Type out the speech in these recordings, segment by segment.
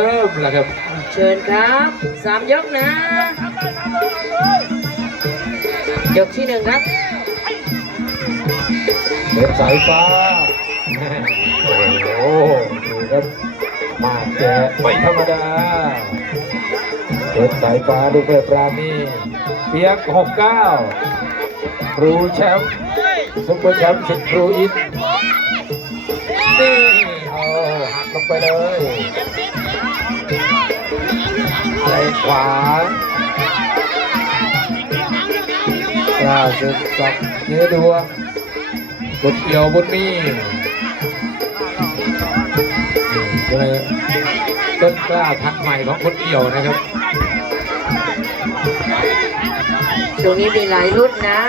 เริ่มแล้วครับเชิญครับสามยกนะ ยกที่หนึ่งครับเด็สายฟ้า โอ้โหดูครับมาแกไม่ธรรมดาเด็สายฟ้าดูเปิดปราณีเพียงหกเก้าครูแชมป์ซุปเปอร์แชมป์สิทธิ์ครูอินนี่ ขวาล่าสุดสับเนื้อดวงบุญเกี่ยวบุญมีเลยต้นกล้าทักใหม่ของคนเกี่ยวนะครับ ช่วงนี้มีหลายรุ่นนะ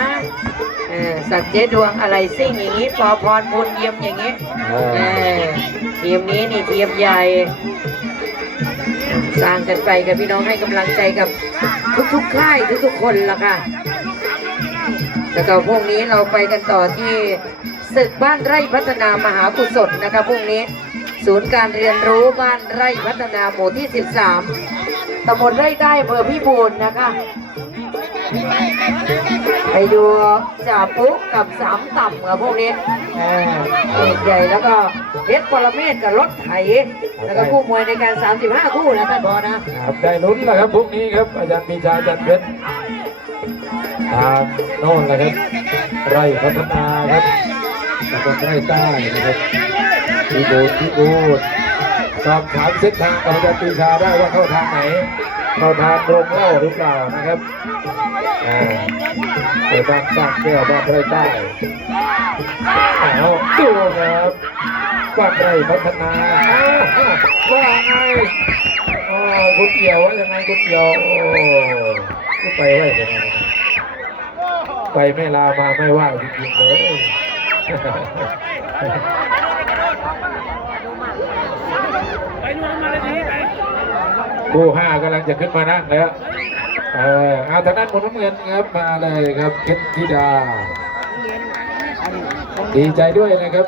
เออสักเจ๊ดวงอะไรซิ่งอย่างนี้ปอพรบุญเยี่ยมอย่างนี้เออเออทีมนี้นี่ทีมใหญ่ สร้างกันไปกับพี่น้องให้กำลังใจกับทุกๆค่ายทุกๆคนละค่ะ แล้วก็พรุ่งนี้เราไปกันต่อที่ศึกบ้านไร่พัฒนามหากุศลนะคะพรุ่งนี้ ศูนย์การเรียนรู้บ้านไร่พัฒนาหมู่ที่ 13ตำบลไร่ได้อำเภอพิบูลนะคะ ไปดูจ่าปุ๊กกับสามต่ำกับพวกนี้เออเอกใหญ่แล้วก็เพชรปรเมศกับรถไถ แล้วก็คู่มวยในการ 35 คู่นะท่านบอนะ ครับได้ลุ้นแล้วครับพรุ่งนี้ครับอาจารย์ปีชาอาจารย์เพชรทางโน่นแหละครับ ไร่พัฒนาครับตำบลไร่ใต้นะครับพี่บูดพี่บูด สอบถามเส้นทางกับอาจารย์ปีชาได้ว่าเข้าทางไหน เข้าทางโรงเหล่าหรือเปล่านะครับอ่าไปบ้านสร้างแก้วบ้านไร่ใต้เอาดูครับบ้านไร่พัฒนาว่าไงโอ้คุณเกี่ยวว่ายังไงคุณเกี่ยวโอ้ก็ไปไหวยังไงไปไม่ลามาไม่ว่าจริงๆเลย คู่ห้ากำลังจะขึ้นมานั่งแล้ว เออเอาทางด้านบนน้ำเงินครับมาเลยครับเพชรธิดา ดีใจด้วยนะครับ